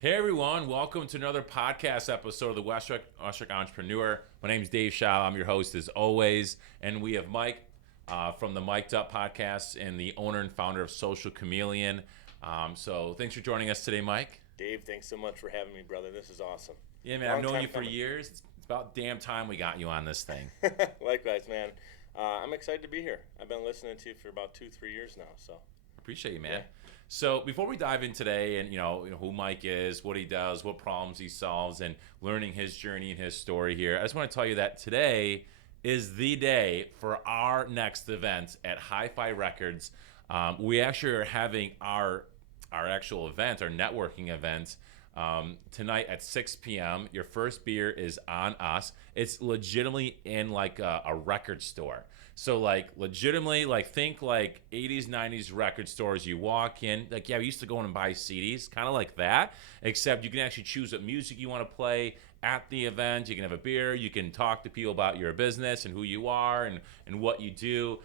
Hey everyone, welcome to another podcast episode of the Westwick Entrepreneur. My name is Dee-Choh. I'm your host as always, and we have Mike from the Mic'd Up podcast and the owner and founder of Social Chameleon. So thanks for joining us today, Mike. Dave, thanks so much for having me, brother. This is awesome. Yeah, man, I've Long known time you for coming. years. It's about damn time we got you on this thing. Likewise, man. I'm excited to be here. I've been listening to you for about 2-3 years now. So Appreciate you, man. Yeah. So before we dive in today, and who Mike is, what he does, what problems he solves, and learning his journey and his story here, I just want to tell you that today is the day for our next event at Hi-Fi Records. We actually are having our actual event, our networking event, tonight at 6 p.m. Your first beer is on us. It's legitimately in like a record store. So like legitimately, like think like 80s, 90s record stores. You walk in, like we used to go in and buy CDs, kind of like that, except you can actually choose what music you want to play at the event. You can have a beer, you can talk to people about your business and who you are and what you do.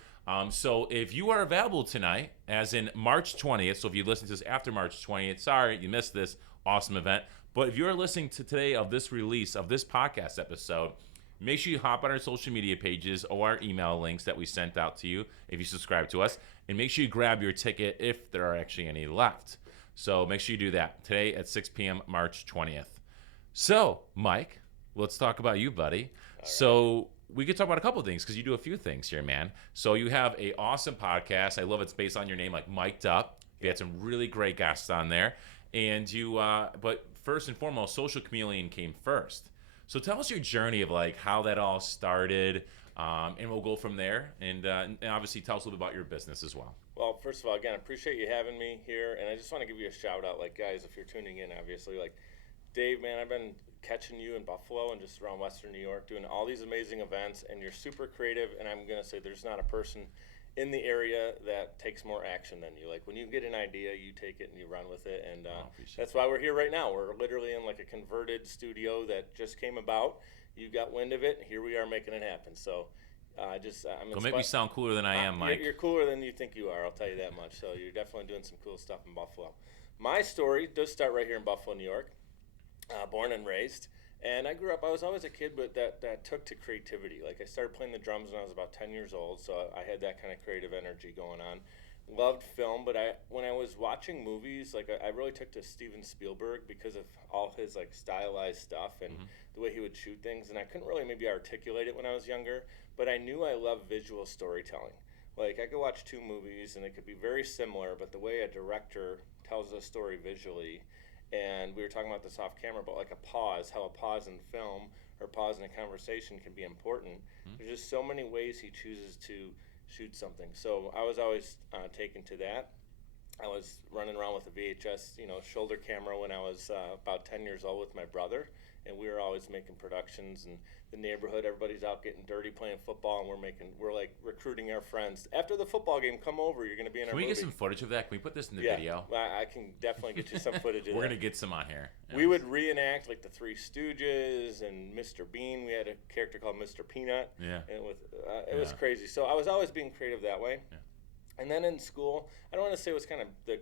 So if you are available tonight, as in March 20th, so if you listen to this after March 20th, sorry, you missed this awesome event. But if you're listening to today of this release of this podcast episode, make sure you hop on our social media pages or our email links that we sent out to you if you subscribe to us. And make sure you grab your ticket if there are actually any left. So make sure you do that today at 6 p.m. March 20th. So, Mike, let's talk about you, buddy. So we could talk about a couple of things because you do a few things here, man. So you have a awesome podcast. I love it's based on your name, like Mic'd Up. You had some really great guests on there. And but first and foremost, Social Chameleon came first. So tell us your journey of like how that all started, and we'll go from there. And obviously tell us a little bit about your business as well. Well, first of all, again, I appreciate you having me here, and I just want to give you a shout out, like guys, if you're tuning in, obviously, like Dave, man, I've been catching you in Buffalo and just around Western New York, doing all these amazing events, and you're super creative. And I'm gonna say there's not a person in the area that takes more action than you. Like when you get an idea, you take it and you run with it, and that's why we're here right now. We're literally in like a converted studio that just came about. You got wind of it, and here we are making it happen. So I'm Don't make me sound cooler than I am, Mike. You're cooler than you think you are. I'll tell you that much. So you're definitely doing some cool stuff in Buffalo. My story does start right here in Buffalo, New York. Born and raised, and I grew up. I was always a kid, but that took to creativity. Like I started playing the drums when I was about 10 years old, so I had that kind of creative energy going on. Loved film, but when I was watching movies, like I really took to Steven Spielberg because of all his like stylized stuff and the way he would shoot things. And I couldn't really maybe articulate it when I was younger, but I knew I loved visual storytelling. Like I could watch two movies and it could be very similar, but the way a director tells a story visually, and we were talking about this off camera, but like a pause, how a pause in film or pause in a conversation can be important. There's just so many ways he chooses to shoot something. So I was always taken to that. I was running around with a VHS, shoulder camera when I was about 10 years old with my brother, and we were always making productions in the neighborhood. Everybody's out getting dirty playing football, and we're like recruiting our friends. After the football game, come over. You're going to be in our movie. Can we get some footage of that? Can we put this in the Yeah, video? I can definitely get you some footage of We're that. gonna get some on here. We would reenact like the Three Stooges and Mr. Bean. We had a character called Mr. Peanut. Yeah. And it was crazy. So I was always being creative that way. Yeah. And then in school, I don't want to say it was kind of the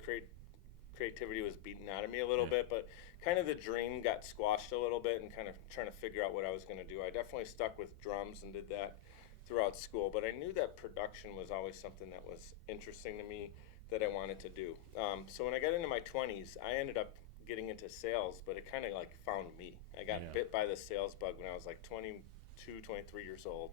creativity was beaten out of me a little bit, but kind of the dream got squashed a little bit and kind of trying to figure out what I was going to do. I definitely stuck with drums and did that throughout school, but I knew that production was always something that was interesting to me that I wanted to do. So when I got into my 20s, I ended up getting into sales, but it kind of like found me. I got bit by the sales bug when I was like 22, 23 years old.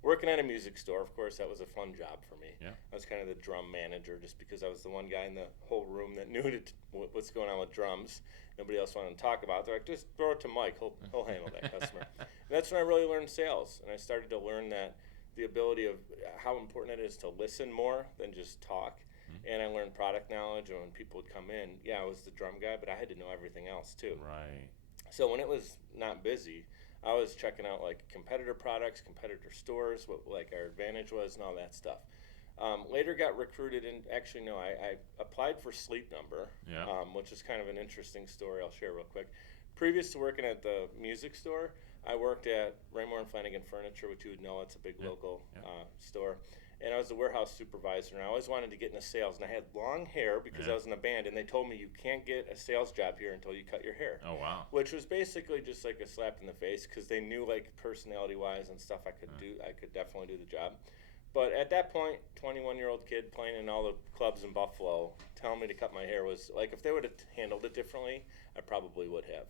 Working at a music store, of course, that was a fun job for me. Yeah. I was kind of the drum manager just because I was the one guy in the whole room that knew what's going on with drums. Nobody else wanted to talk about it. They're like, just throw it to Mike. He'll handle that customer. And that's when I really learned sales. And I started to learn that the ability of how important it is to listen more than just talk. And I learned product knowledge. And when people would come in, I was the drum guy, but I had to know everything else too. Right. So when it was not busy, I was checking out like competitor products, competitor stores, what like our advantage was, and all that stuff. Later got recruited, and actually no, I applied for Sleep Number, which is kind of an interesting story. I'll share real quick. Previous to working at the music store, I worked at Raymore and Flanagan Furniture, which you would know, it's a big local store. and I was the warehouse supervisor, and I always wanted to get into sales, and I had long hair because I was in a band, and they told me you can't get a sales job here until you cut your hair. Oh, wow. Which was basically just like a slap in the face because they knew like personality-wise and stuff I could do. I could definitely do the job. But at that point, 21-year-old kid playing in all the clubs in Buffalo, telling me to cut my hair was like, if they would have handled it differently, I probably would have.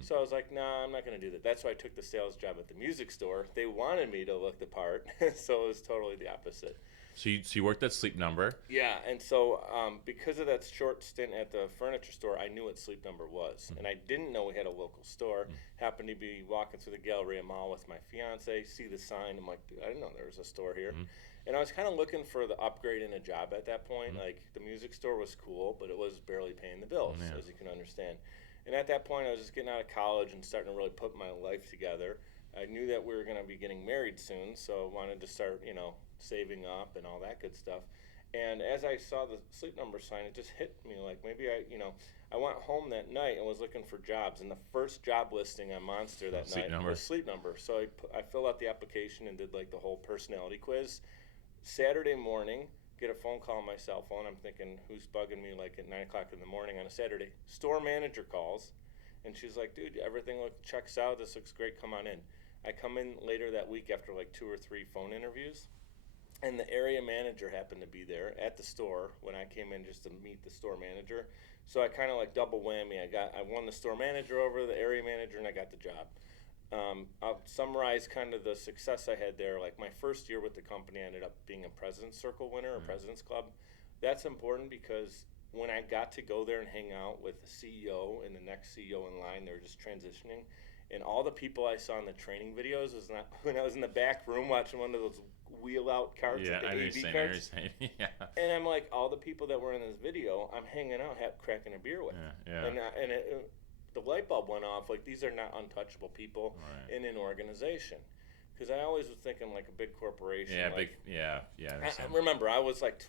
So I was like, nah, I'm not going to do that. That's why I took the sales job at the music store. They wanted me to look the part, so it was totally the opposite. So you worked at Sleep Number. Yeah, and so because of that short stint at the furniture store, I knew what Sleep Number was. And I didn't know we had a local store. Happened to be walking through the Galleria Mall with my fiance, see the sign. I'm like, dude, I didn't know there was a store here. And I was kind of looking for the upgrade in a job at that point. Like, the music store was cool, but it was barely paying the bills, as you can understand. And at that point, I was just getting out of college and starting to really put my life together. I knew that we were going to be getting married soon, so I wanted to start, saving up and all that good stuff. And as I saw the Sleep Number sign, it just hit me like maybe I went home that night and was looking for jobs. And the first job listing on Monster that night was Sleep Number. So I filled out the application and did like the whole personality quiz. Saturday morning, get a phone call on my cell phone. I'm thinking, who's bugging me like at 9 o'clock in the morning on a Saturday? Store manager calls, and she's like, dude, everything checks out. This looks great. Come on in. I come in later that week after like 2 or 3 phone interviews, and the area manager happened to be there at the store when I came in just to meet the store manager. So I kind of like double whammy. I won the store manager over the area manager, and I got the job. I'll summarize kind of the success I had there. Like my first year with the company, I ended up being a President's Circle winner, or President's Club. That's important because when I got to go there and hang out with the CEO and the next CEO in line, they were just transitioning. And all the people I saw in the training videos was not when I was in the back room watching one of those wheel out carts, Yeah, like the AV carts. Yeah. And I'm like, all the people that were in this video, I'm hanging out, cracking a beer with. Yeah. And the light bulb went off. Like, these are not untouchable people in an organization. Because I always was thinking like a big corporation. Yeah, like, I remember, I was like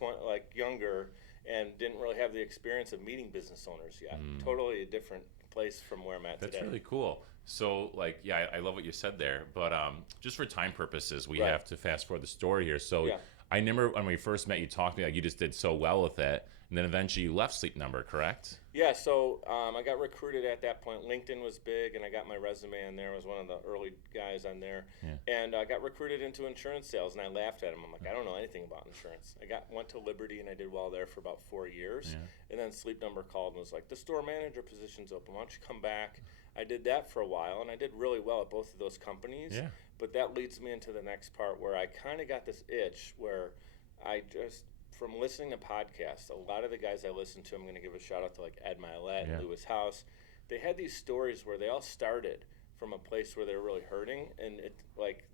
younger and didn't really have the experience of meeting business owners yet. Totally a different place from where I'm at today. That's really cool. So, like, I love what you said there. But just for time purposes, we have to fast forward the story here. So I remember when we first met, you talked to me like you just did so well with it. And then eventually you left Sleep Number, correct? Yeah, so I got recruited at that point. LinkedIn was big, and I got my resume on there. I was one of the early guys on there. And I got recruited into insurance sales, and I laughed at him. I'm like, I don't know anything about insurance. Went to Liberty, and I did well there for about 4 years. And then Sleep Number called and was like, the store manager position's open. Why don't you come back? I did that for a while, and I did really well at both of those companies. But that leads me into the next part where I kind of got this itch where I just, from listening to podcasts, a lot of the guys I listen to, I'm going to give a shout out to like Ed Milet and Lewis House. They had these stories where they all started from a place where they were really hurting, and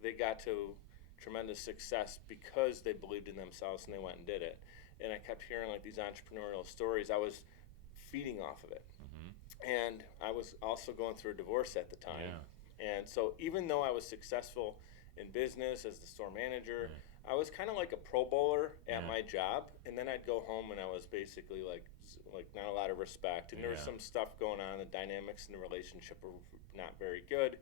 they got to tremendous success because they believed in themselves and they went and did it. And I kept hearing like these entrepreneurial stories. I was feeding off of it. And I was also going through a divorce at the time. And so even though I was successful in business as the store manager, I was kind of like a pro bowler at my job, and then I'd go home and I was basically like not a lot of respect, and there was some stuff going on. The dynamics in the relationship were not very good.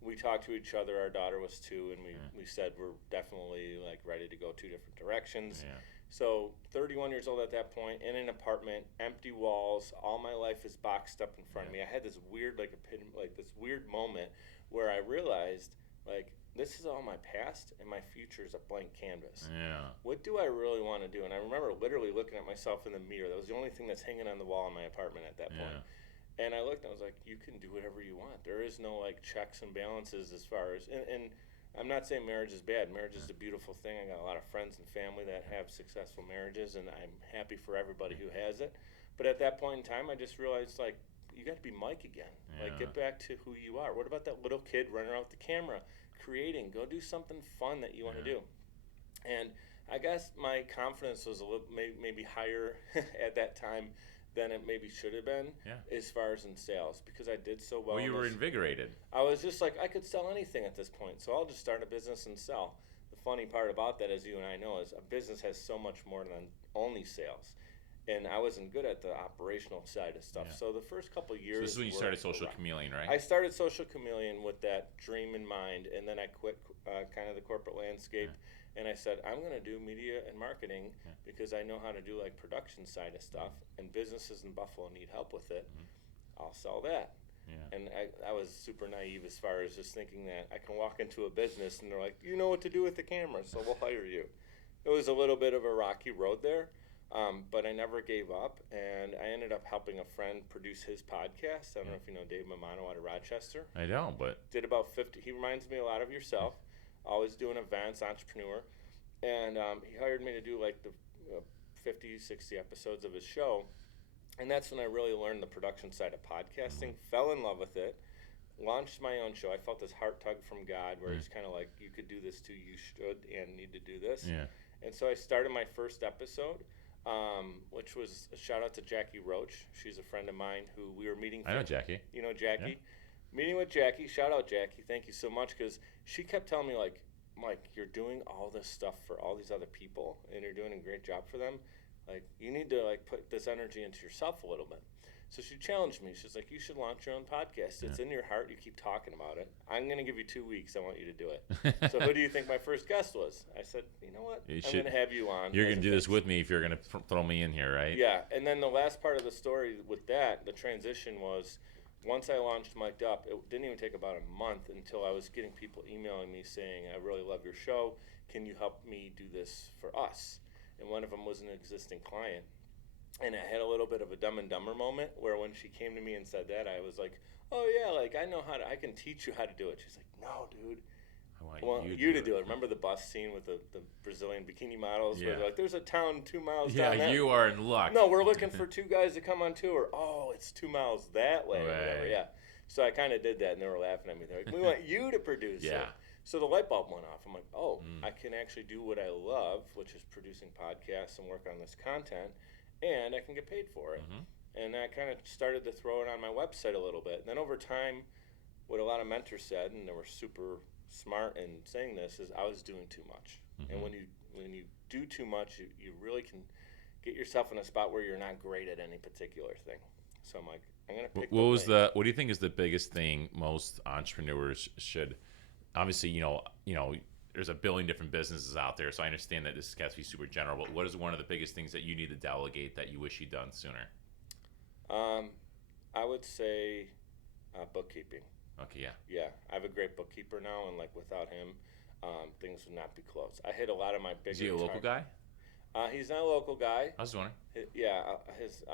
We talked to each other. Our daughter was 2, and we said we're definitely like ready to go 2 different directions. So 31 years old at that point, in an apartment, empty walls, all my life is boxed up in front of me. I had this weird this weird moment where I realized like, this is all my past, and my future is a blank canvas. What do I really want to do? And I remember literally looking at myself in the mirror. That was the only thing that's hanging on the wall in my apartment at that point. And I looked and I was like, you can do whatever you want. There is no like checks and balances as far as, and I'm not saying marriage is bad. Marriage is a beautiful thing. I got a lot of friends and family that have successful marriages, and I'm happy for everybody who has it. But at that point in time, I just realized like, you got to be Mike again. Like, get back to who you are. What about that little kid running around with the camera? Creating, go do something fun that you want to do. And I guess my confidence was a little maybe higher at that time than it maybe should have been as far as in sales, because I did so well. Well, you were invigorated. I was just like, I could sell anything at this point, so I'll just start a business and sell. The funny part about that, as you and I know, is a business has so much more than only sales. And I wasn't good at the operational side of stuff. So the first couple of years. So this is when you started Social Chameleon, right? I started Social Chameleon with that dream in mind, and then I quit kind of the corporate landscape And I said, I'm going to do media and marketing because I know how to do like production side of stuff, and businesses in Buffalo need help with it. I'll sell that. Yeah. And I was super naive as far as just thinking that I can walk into a business and they're like, you know what to do with the camera, so we'll hire you. It was a little bit of a rocky road there, but I never gave up, and I ended up helping a friend produce his podcast. I don't know if you know Dave Mamano out of Rochester. I don't, but Did about 50. He reminds me a lot of yourself. Always doing events, entrepreneur. And he hired me to do like the 50, 60 episodes of his show. And that's when I really learned the production side of podcasting, fell in love with it, launched my own show. I felt this heart tug from God where he's kind of like, you could do this too, you should and need to do this. yeah. And so I started my first episode, which was a shout out to Jackie Roach. She's a friend of mine who we were meeting. I know Jackie. You know Jackie? Meeting with Jackie. Shout out Jackie. Thank you so much, because she kept telling me, like, Mike, you're doing all this stuff for all these other people and you're doing a great job for them. Like, you need to like put this energy into yourself a little bit. So she challenged me. She's like, you should launch your own podcast. It's in your heart. You keep talking about it. I'm going to give you 2 weeks. I want you to do it. So who do you think my first guest was? I said, you know what? I'm going to have you on. You're going to do this with me if you're going to throw me in here, right? Yeah. And then the last part of the story with that, the transition was, once I launched Mic'd Up, it didn't even take about a month until I was getting people emailing me saying, I really love your show. Can you help me do this for us? And one of them was an existing client. And I had a little bit of a Dumb and Dumber moment where when she came to me and said that, I was like, oh yeah, like I know I can teach you how to do it. She's like, no, dude. I want you to do it. Remember the bus scene with the Brazilian bikini models where they're like, there's a town 2 miles down that. Yeah, you are in luck. No, we're looking for 2 guys to come on tour. Oh, it's 2 miles that way or whatever. Yeah. So I kind of did that, and they were laughing at me. They're like, we want you to produce it. So the light bulb went off. I'm like, oh, I can actually do what I love, which is producing podcasts and work on this content, and I can get paid for it. And I kind of started to throw it on my website a little bit. And then over time, what a lot of mentors said, and they were super smart in saying this, is I was doing too much. And when you do too much, you really can get yourself in a spot where you're not great at any particular thing. So I'm like, I'm gonna pick. What do you think is the biggest thing most entrepreneurs should? Obviously, you know, there's a billion different businesses out there, so I understand that this has to be super general. But what is one of the biggest things that you need to delegate that you wish you'd done sooner? I would say bookkeeping. Okay, yeah. Yeah, I have a great bookkeeper now, and like without him, things would not be close. I hit a lot of my bigger. Is he a local guy? He's not a local guy. I was wondering. His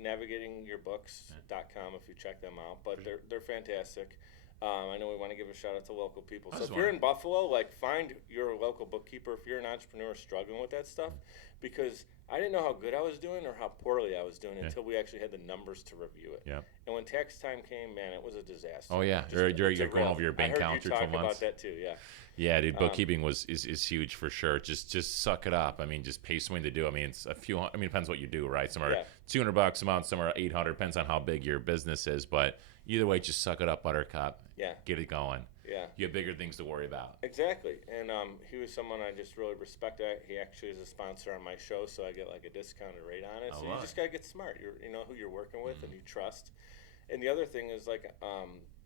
navigatingyourbooks.com if you check them out, but they're fantastic. I know we want to give a shout out to local people. So if you're in Buffalo, like find your local bookkeeper if you're an entrepreneur struggling with that stuff, because I didn't know how good I was doing or how poorly I was doing until we actually had the numbers to review it. Yeah. And when tax time came, man, it was a disaster. Oh yeah, you're going over your bank account for 2 months. I heard you talk about that too. Yeah. Yeah, dude, bookkeeping is huge for sure. Just suck it up. I mean, just pay something to do. I mean, it's a few. I mean, it depends what you do, right? Some are $200 a month, some are $800. Depends on how big your business is, but either way, just suck it up, Buttercup. Yeah. Get it going. Yeah. You have bigger things to worry about. Exactly. And he was someone I just really respect. He actually is a sponsor on my show, so I get like a discounted rate on it. So you just got to get smart. You know who you're working with and you trust. And the other thing is like,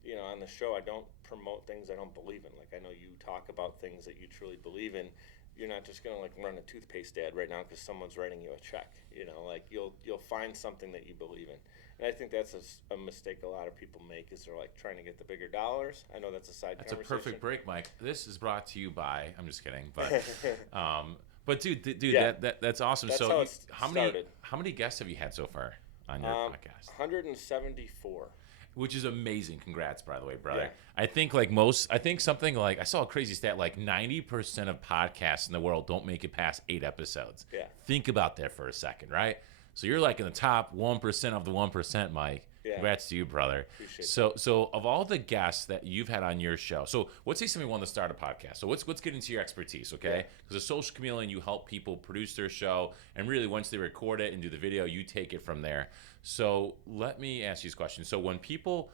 you know, on the show, I don't promote things I don't believe in. Like I know you talk about things that you truly believe in. You're not just going to like run a toothpaste ad right now because someone's writing you a check. You know, like you'll find something that you believe in. And I think that's a mistake a lot of people make is they're like trying to get the bigger dollars. I know that's a side conversation. That's a perfect break, Mike. This is brought to you by, I'm just kidding, but dude, yeah. that's awesome. That's so how many guests have you had so far on your podcast? 174. Which is amazing. Congrats, by the way, brother. Yeah. I think something like, I saw a crazy stat, like 90% of podcasts in the world don't make it past 8 episodes. Yeah. Think about that for a second, right? So you're like in the top 1% of the 1%, Mike. Yeah. Congrats to you, brother. Appreciate so of all the guests that you've had on your show, so let's say somebody wanted to start a podcast. So let's get into your expertise, okay? Because a Social Chameleon, you help people produce their show, and really once they record it and do the video, you take it from there. So let me ask you this question. So when people,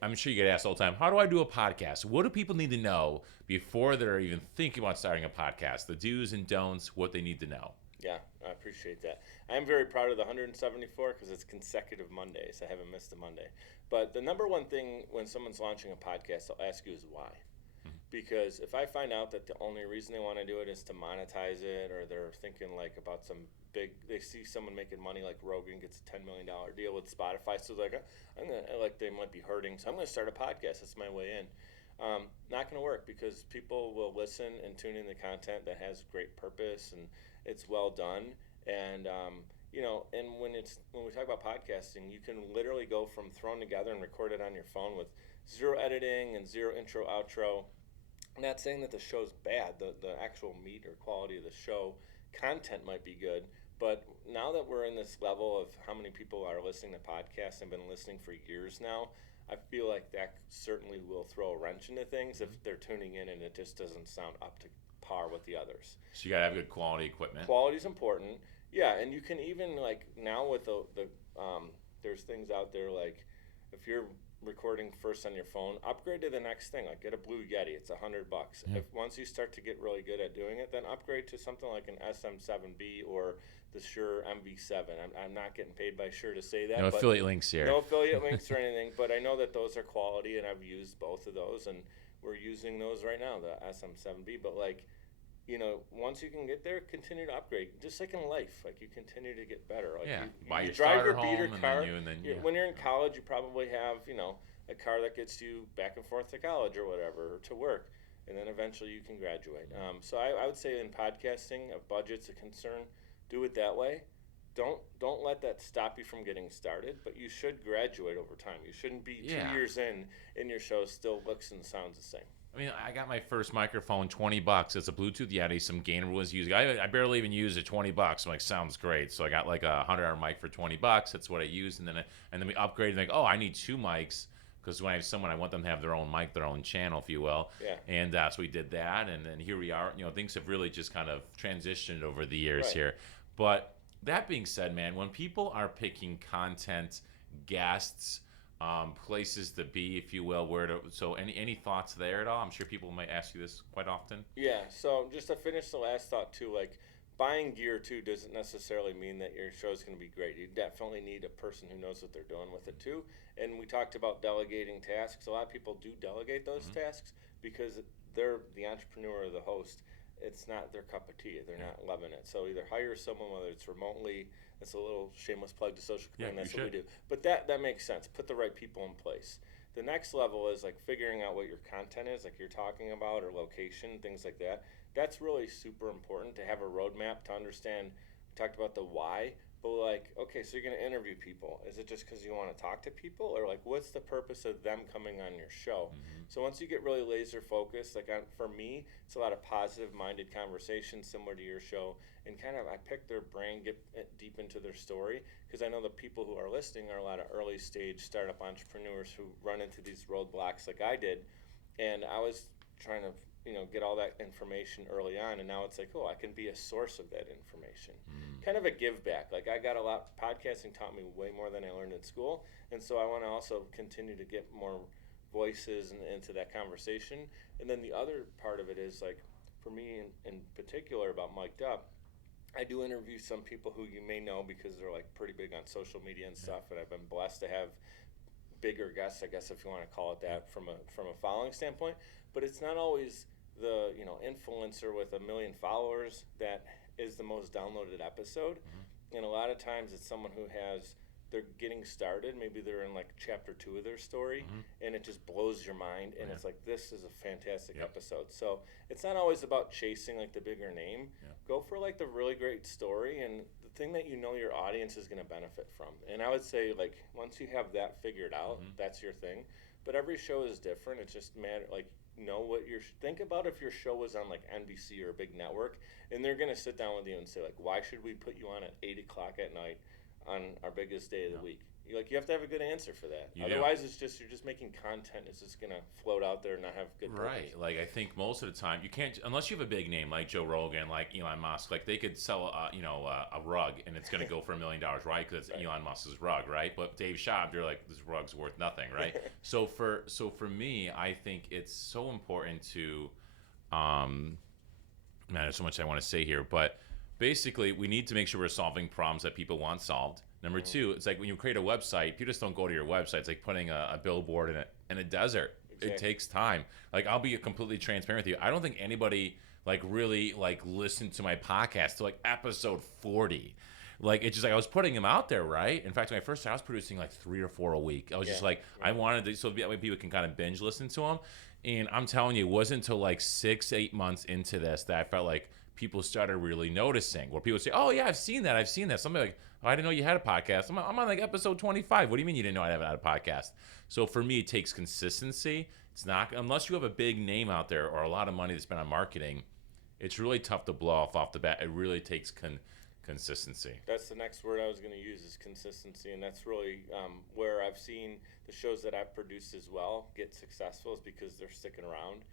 I'm sure you get asked all the time, how do I do a podcast? What do people need to know before they're even thinking about starting a podcast? The do's and don'ts, what they need to know. Yeah, I appreciate that. I'm very proud of the 174 because it's consecutive Mondays. I haven't missed a Monday. But the number one thing when someone's launching a podcast, they'll ask you is why. Because if I find out that the only reason they want to do it is to monetize it, or they're thinking like about some big, they see someone making money like Rogan gets a $10 million deal with Spotify, so they're like, I'm gonna, like they might be hurting, so I'm gonna start a podcast. That's my way in. Not gonna work, because people will listen and tune in the content that has great purpose and it's well done. And and when we talk about podcasting, you can literally go from thrown together and record it on your phone with zero editing and zero intro outro. I'm not saying that the show's bad. The actual meat or quality of the show content might be good, but now that we're in this level of how many people are listening to podcasts and been listening for years now, I feel like that certainly will throw a wrench into things if they're tuning in and it just doesn't sound up to par with the others. So you gotta have good quality equipment. Quality's important. Yeah, and you can even like now with the there's things out there like if you're recording first on your phone, upgrade to the next thing. Like get a Blue Yeti, it's $100. Yeah. If once you start to get really good at doing it, then upgrade to something like an SM7B or the Shure MV7. I'm not getting paid by Shure to say that. No affiliate links here. No affiliate links or anything, but I know that those are quality, and I've used both of those, and we're using those right now, the SM7B. But like, once you can get there, continue to upgrade. Just like in life, like you continue to get better. Like buy you your drive starter your beater home, car. and then When you're in college, you probably have a car that gets you back and forth to college or whatever, or to work, and then eventually you can graduate. So I would say in podcasting, if budget's a concern, do it that way. Don't let that stop you from getting started, but you should graduate over time. You shouldn't be 2 years in and your show still looks and sounds the same. I mean, I got my first microphone, $20. It's a Bluetooth Yeti. Some gainer was using. I barely even use it. $20. I'm like, sounds great. So I got like a $100 mic for $20. That's what I used, and then we upgraded. Like, oh, I need 2 mics because when I have someone, I want them to have their own mic, their own channel, if you will. Yeah. And so we did that, and then here we are. Things have really just kind of transitioned over the years here. But that being said, man, when people are picking content, guests, places to be, if you will, so any thoughts there at all? I'm sure people might ask you this quite often. Yeah, so just to finish the last thought too, like buying gear too doesn't necessarily mean that your show is going to be great. You definitely need a person who knows what they're doing with it too. And we talked about delegating tasks. A lot of people do delegate those tasks because they're the entrepreneur or the host. It's not their cup of tea. They're not loving it. So either hire someone, whether it's remotely. That's a little shameless plug to Social Chameleon. That's what we do. But that makes sense. Put the right people in place. The next level is like figuring out what your content is, like you're talking about, or location, things like that. That's really super important to have a roadmap to understand. We talked about the why, but like, okay, so you're going to interview people. Is it just because you want to talk to people, or like what's the purpose of them coming on your show? So once you get really laser focused, like for me, it's a lot of positive minded conversations similar to your show, and kind of I pick their brain, get deep into their story, because I know the people who are listening are a lot of early stage startup entrepreneurs who run into these roadblocks like I did, and I was trying to get all that information early on, and now it's like, oh, I can be a source of that information. Kind of a give back. Like I got a lot, podcasting taught me way more than I learned in school, and so I want to also continue to get more voices into that conversation. And then the other part of it is like, for me in particular about Mic'd Up, I do interview some people who you may know because they're like pretty big on social media and stuff, and I've been blessed to have bigger guests, I guess, if you want to call it that, from a following standpoint. But it's not always the influencer with 1 million followers that is the most downloaded episode. And a lot of times it's someone who they're getting started, maybe they're in like chapter 2 of their story, and it just blows your mind, and it's like, this is a fantastic episode. So it's not always about chasing like the bigger name. Go for like the really great story and the thing that your audience is going to benefit from. And I would say like once you have that figured out, that's your thing. But every show is different. It's just matter like think about if your show was on like NBC or a big network, and they're going to sit down with you and say like, why should we put you on at 8 o'clock at night on our biggest day of the week? You have to have a good answer for that. Otherwise, it's just you're just making content. It's just gonna float out there and not have good purpose. Right. Like I think most of the time you can't, unless you have a big name like Joe Rogan, like Elon Musk. Like they could sell a rug and it's gonna go for $1 million, right? Because it's Elon Musk's rug, right? But Dave Schaub, you're like, this rug's worth nothing, right? So for me, I think it's so important to, man, there's so much I want to say here, but basically we need to make sure we're solving problems that people want solved. Number 2, it's like when you create a website, people just don't go to your website. It's like putting a billboard in a desert. it takes time. Like, I'll be completely transparent with you. I don't think anybody like really like listened to my podcast to like episode 40. Like, it's just like I was putting them out there, right? In fact, when I first started, I was producing like 3 or 4 a week. I was just like, I wanted to, so that way people can kind of binge listen to them. And I'm telling you, it wasn't until like 6, 8 months into this that I felt like people started really noticing. Where people say, "Oh yeah, I've seen that. I've seen that." Somebody like, "Oh, I didn't know you had a podcast." I'm on like episode 25. What do you mean you didn't know I had a podcast? So for me, it takes consistency. It's not unless you have a big name out there or a lot of money to spend on marketing. It's really tough to blow off the bat. It really takes consistency. That's the next word I was going to use is consistency, and that's really where I've seen the shows that I've produced as well get successful is because they're sticking around.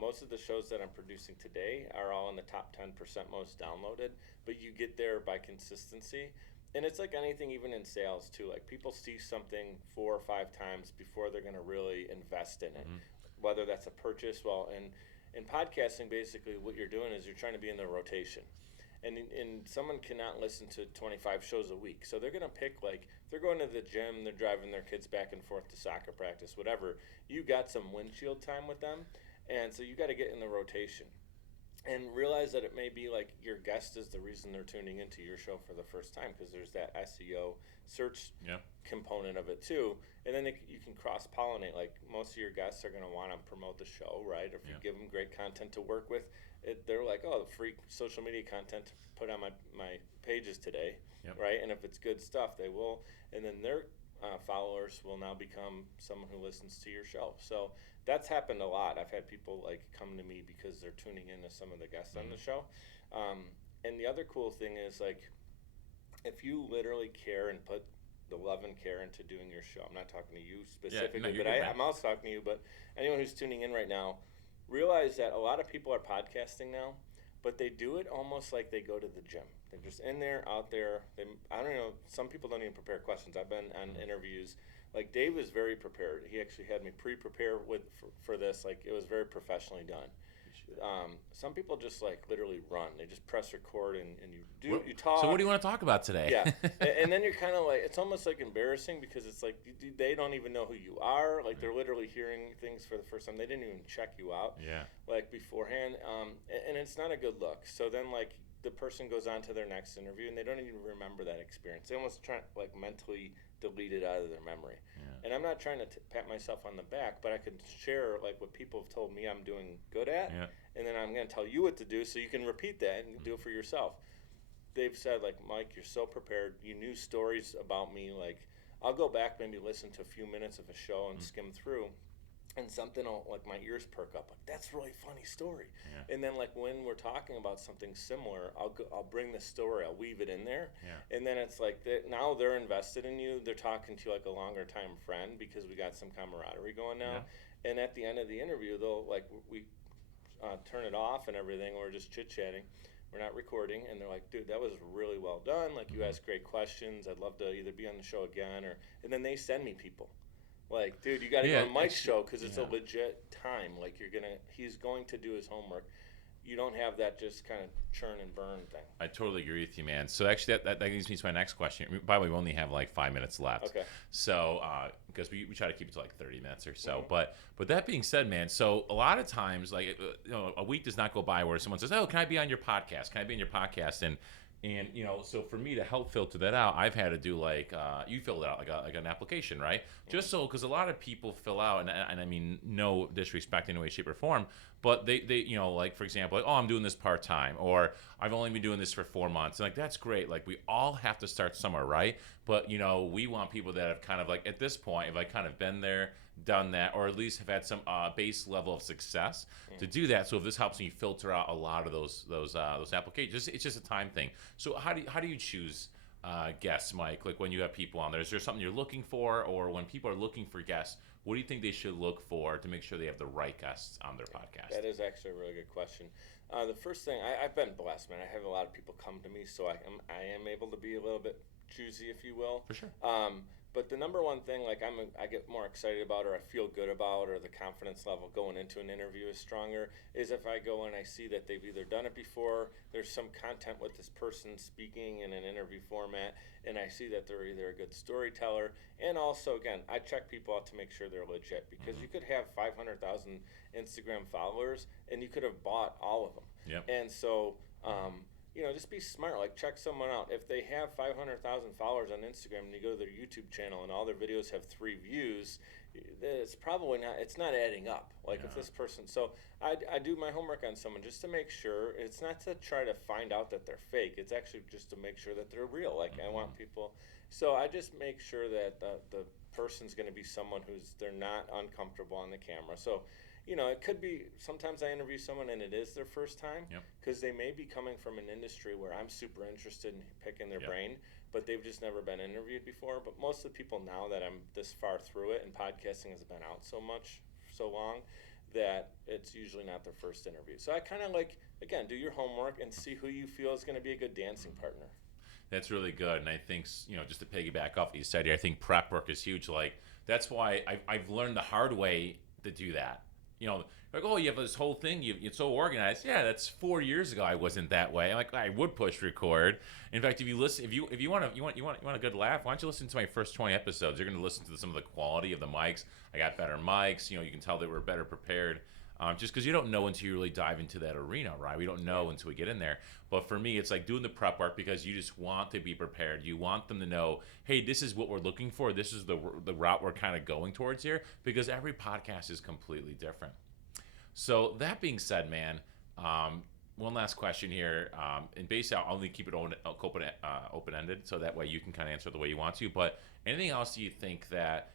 Most of the shows that I'm producing today are all in the top 10% most downloaded, but you get there by consistency. And it's like anything, even in sales too. Like, people see something 4 or 5 times before they're going to really invest in it, whether that's a purchase. Well, and in podcasting, basically what you're doing is you're trying to be in the rotation. And someone cannot listen to 25 shows a week. So they're going to pick, like, if they're going to the gym, they're driving their kids back and forth to soccer practice, whatever, you got some windshield time with them. And so you got to get in the rotation. And realize that it may be like your guest is the reason they're tuning into your show for the first time, because there's that SEO search component of it too. And then you can cross-pollinate. Like, most of your guests are going to want to promote the show, right? If you give them great content to work with, they're like, oh, the free social media content to put on my pages today, right? And if it's good stuff, they will. And then their followers will now become someone who listens to your show. So that's happened a lot. I've had people like come to me because they're tuning in to some of the guests on the show. And the other cool thing is, like, if you literally care and put the love and care into doing your show, I'm not talking to you specifically, but I'm also talking to you, but anyone who's tuning in right now, realize that a lot of people are podcasting now, but they do it almost like they go to the gym. They're just in there, out there. I don't know, some people don't even prepare questions. I've been on interviews. Like, Dave was very prepared. He actually had me pre-prepare for this. Like, it was very professionally done. Some people just, like, literally run. They just press record and you talk. So what do you want to talk about today? Yeah. And then you're kind of like, it's almost like embarrassing because it's like they don't even know who you are. Like, they're literally hearing things for the first time. They didn't even check you out like beforehand. And it's not a good look. So then, like, the person goes on to their next interview and they don't even remember that experience. They almost try like mentally delete it out of their memory. And I'm not trying to pat myself on the back, but I can share like what people have told me I'm doing good at, and then I'm going to tell you what to do so you can repeat that and do it for yourself. They've said, like, Mike, you're so prepared. You knew stories about me. Like, I'll go back, maybe listen to a few minutes of a show and skim through, and something will, like, my ears perk up. Like, that's a really funny story. And then, like, when we're talking about something similar, I'll bring the story. I'll weave it in there. And then it's like now they're invested in you. They're talking to you like a longer time friend because we got some camaraderie going now. And at the end of the interview, they'll, like, we turn it off and everything. We're just chit-chatting. We're not recording. And they're like, dude, that was really well done. Like, you asked great questions. I'd love to either be on the show again and then they send me people. Like, dude, you got to go to Mike's show because it's a legit time. Like, he's going to do his homework. You don't have that just kind of churn and burn thing. I totally agree with you, man. So actually, that leads me to my next question. By the way, we only have like 5 minutes left. Okay. So because we try to keep it to like 30 minutes or so. But that being said, man, so a lot of times, like, a week does not go by where someone says, "Oh, can I be on your podcast? Can I be on your podcast?" And so for me to help filter that out, I've had to do like you filled out like an application, right? Just so, because a lot of people fill out, and I mean, no disrespect in any way, shape, or form, but they like, for example, like, oh, I'm doing this part time, or I've only been doing this for 4 months, and like, that's great. Like, we all have to start somewhere, right? But we want people that have kind of, like, at this point, have like kind of been there, done that, or at least have had some base level of success to do that. So if this helps you filter out a lot of those applications, it's just a time thing. So how do you choose guests, Mike? Like, when you have people on there, is there something you're looking for, or when people are looking for guests, what do you think they should look for to make sure they have the right guests on their podcast? That is actually a really good question. The first thing, I've been blessed, man. I have a lot of people come to me, so I am able to be a little bit choosy, if you will. For sure. But the number one thing, like I get more excited about, or I feel good about, or the confidence level going into an interview is stronger, is if I go and I see that they've either done it before, there's some content with this person speaking in an interview format, and I see that they're either a good storyteller, and also, again, I check people out to make sure they're legit, because you could have 500,000 Instagram followers, and you could have bought all of them. Yep. And so, just be smart. Like, check someone out. If they have 500,000 followers on Instagram and you go to their YouTube channel and all their videos have 3 views, it's probably not. It's not adding up. Like, if this person. So I do my homework on someone just to make sure. It's not to try to find out that they're fake. It's actually just to make sure that they're real. Like, I want people. So I just make sure that the person's going to be someone they're not uncomfortable on the camera. So. It could be, sometimes I interview someone and it is their first time, because they may be coming from an industry where I'm super interested in picking their brain, but they've just never been interviewed before. But most of the people, now that I'm this far through it and podcasting has been out so long, that it's usually not their first interview. So I kind of again, do your homework and see who you feel is going to be a good dancing partner. That's really good. And I think, just to piggyback off what you said here, I think prep work is huge. Like, that's why I've learned the hard way to do that. Like, oh, you have this whole thing, you're so organized. Yeah, that's 4 years ago. I wasn't that way. Like, I would push record. In fact, if you want a good laugh, why don't you listen to my first 20 episodes? You're going to listen to some of the quality of the mics. I got better mics. You can tell they were better prepared. Just because you don't know until you really dive into that arena, right? We don't know until we get in there. But for me, it's like doing the prep work, because you just want to be prepared. You want them to know, hey, this is what we're looking for. This is the route we're kind of going towards here, because every podcast is completely different. So that being said, man, one last question here. And basically, I'll only keep it open-ended, so that way you can kind of answer the way you want to. But anything else do you think that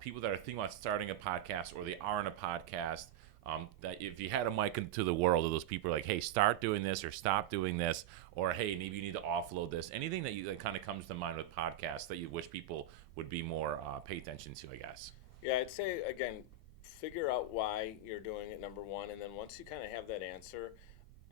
people that are thinking about starting a podcast, or they are in a podcast, that if you had a mic into the world of those people, like, hey, start doing this or stop doing this, or hey, maybe you need to offload this, anything that kind of comes to mind with podcasts that you wish people would be more pay attention to, I guess? Yeah, I'd say, again, figure out why you're doing it, number one, and then once you kind of have that answer,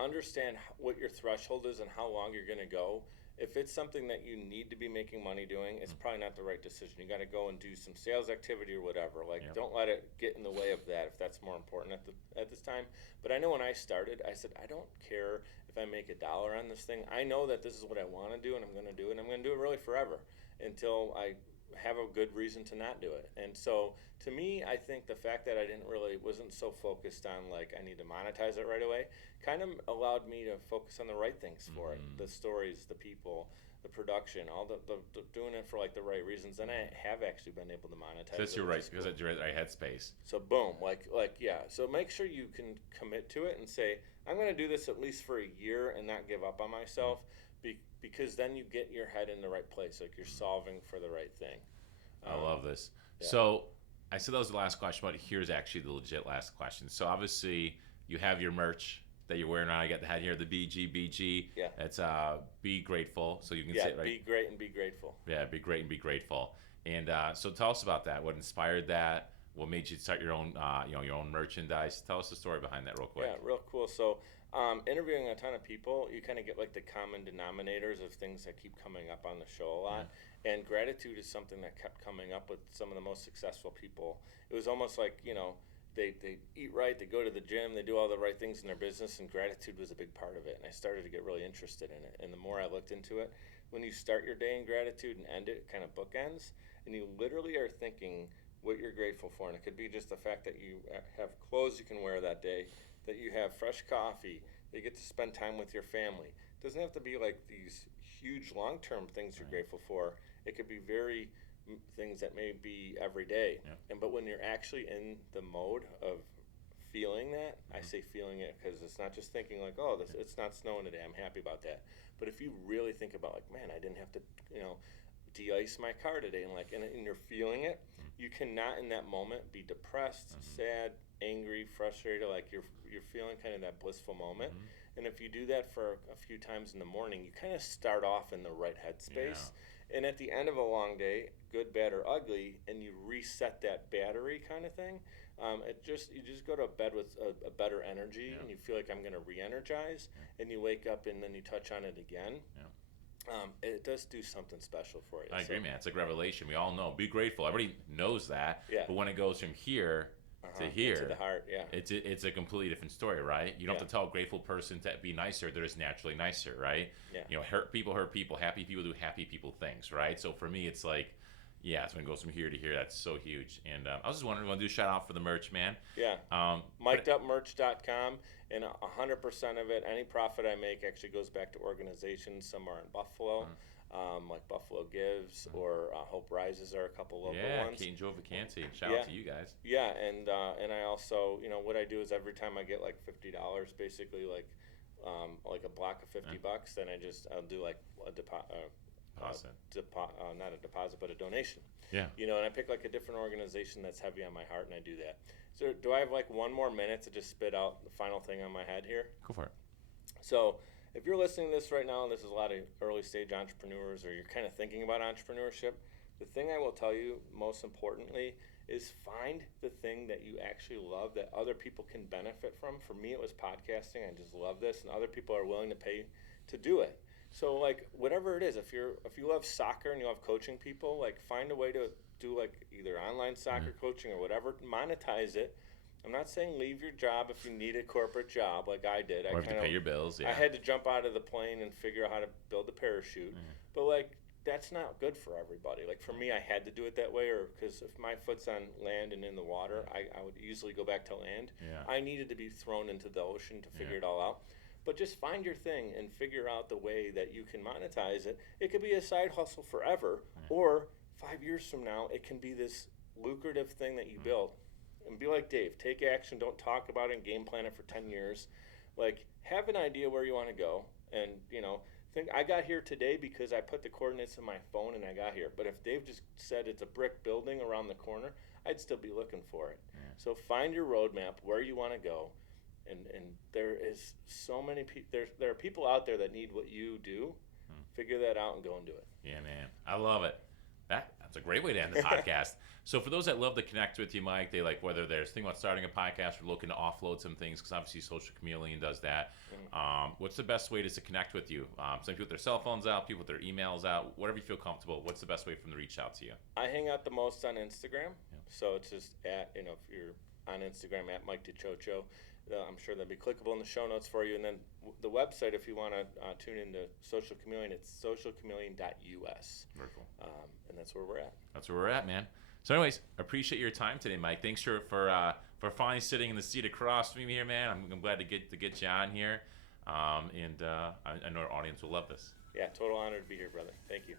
understand what your threshold is and how long you're going to go. If it's something that you need to be making money doing, it's probably not the right decision. You got to go and do some sales activity or whatever. Don't let it get in the way of that if that's more important at this time. But I know when I started, I said, I don't care if I make $1 on this thing. I know that this is what I want to do, and I'm going to do it. And I'm going to do it really forever until I have a good reason to not do it. And so to me, I think the fact that I wasn't so focused on I need to monetize it right away, kind of allowed me to focus on the right things for it, the stories, the people, the production, all the doing it for the right reasons. And I have actually been able to monetize That's it. You're right, because that's your right headspace. So boom, so make sure you can commit to it and say, I'm going to do this at least for a year and not give up on myself. Because then you get your head in the right place, like you're solving for the right thing. I love this. Yeah. So I said that was the last question, but here's actually the legit last question. So obviously you have your merch that you're wearing on. I got the hat here, the BG. Yeah. It's be grateful. So you can say it right. Be great and be grateful. Yeah, be great and be grateful. And so tell us about that. What inspired that? What made you start your own, your own merchandise? Tell us the story behind that real quick. Yeah, real cool. So interviewing a ton of people, you kind of get the common denominators of things that keep coming up on the show a lot. Yeah. And gratitude is something that kept coming up with some of the most successful people. It was almost like, they eat right, they go to the gym, they do all the right things in their business, and gratitude was a big part of it. And I started to get really interested in it. And the more I looked into it, when you start your day in gratitude and end it kind of bookends, and you literally are thinking what you're grateful for. And it could be just the fact that you have clothes you can wear that day, that you have fresh coffee, that you get to spend time with your family. It doesn't have to be these huge long-term things you're grateful for. It could be very things that may be every day. Yeah. But when you're actually in the mode of feeling that, I say feeling it because it's not just thinking it's not snowing today, I'm happy about that. But if you really think about man, I didn't have to, de-ice my car today, and you're feeling it, you cannot in that moment be depressed, sad, angry, frustrated, you're feeling kind of that blissful moment. And if you do that for a few times in the morning, you kind of start off in the right headspace. Yeah. And at the end of a long day, good, bad, or ugly, and you reset that battery kind of thing, you just go to bed with a better energy, and you feel like I'm going to re-energize, and you wake up and then you touch on it again. Yeah. it does do something special for you. I agree, man. It's like revelation. We all know. Be grateful. Everybody knows that. Yeah. But when it goes from here to here, into the heart, yeah. it's a completely different story, right? You don't have to tell a grateful person to be nicer. They're just naturally nicer, right? Yeah. You know, hurt people. Happy people do happy people things, right? So for me, it's like, yeah, it's when it goes from here to here. That's so huge. And I was just wondering, want to do a shout out for the merch, man? Yeah. Mic'dUpMerch.com, and 100% of it, any profit I make actually goes back to organizations. Some are in Buffalo, like Buffalo Gives, or Hope Rises are a couple local ones. Kate and Joe Vacancy. Shout out to you guys. Yeah, and I also, what I do is every time I get like $50, basically like a block of $50, then I'll do like a deposit. Not a deposit, but a donation. Yeah. And I pick like a different organization that's heavy on my heart, and I do that. So do I have like one more minute to just spit out the final thing on my head here? Go for it. So if you're listening to this right now, and this is a lot of early stage entrepreneurs, or you're kind of thinking about entrepreneurship, the thing I will tell you most importantly is find the thing that you actually love that other people can benefit from. For me, it was podcasting. I just love this, and other people are willing to pay to do it. So like whatever it is, if you love soccer and you love coaching people, like find a way to do like either online soccer coaching or whatever, monetize it. I'm not saying leave your job if you need a corporate job like I did. Or if you pay your bills, yeah. I had to jump out of the plane and figure out how to build a parachute. But like that's not good for everybody. Like for me, I had to do it that way, or because if my foot's on land and in the water, I would easily go back to land. Yeah. I needed to be thrown into the ocean to figure it all out. But just find your thing and figure out the way that you can monetize it. It could be a side hustle forever, or 5 years from now, it can be this lucrative thing that you build. And be like Dave, take action, don't talk about it and game plan it for 10 years. Like, have an idea where you want to go, and, think I got here today because I put the coordinates in my phone and I got here. But if Dave just said it's a brick building around the corner, I'd still be looking for it. Yeah. So find your roadmap, where you want to go. And there is so many people. There are people out there that need what you do. Figure that out and go and do it. Yeah, man, I love it. That's a great way to end the podcast. So for those that love to connect with you, Mike, they like whether they're thinking about starting a podcast or looking to offload some things, because obviously Social Chameleon does that. What's the best way to connect with you? Some people with their cell phones out, people with their emails out, whatever you feel comfortable. What's the best way for them to reach out to you? I hang out the most on Instagram. So it's just at, if you're on Instagram, at Mike Dee-Choh-Choh. I'm sure that'll be clickable in the show notes for you. And then the website, if you want to tune into Social Chameleon, it's socialchameleon.us. Very cool. And that's where we're at. That's where we're at, man. So anyways, appreciate your time today, Mike. Thanks for finally sitting in the seat across from me here, man. I'm glad to get you on here. I know our audience will love this. Yeah, total honor to be here, brother. Thank you.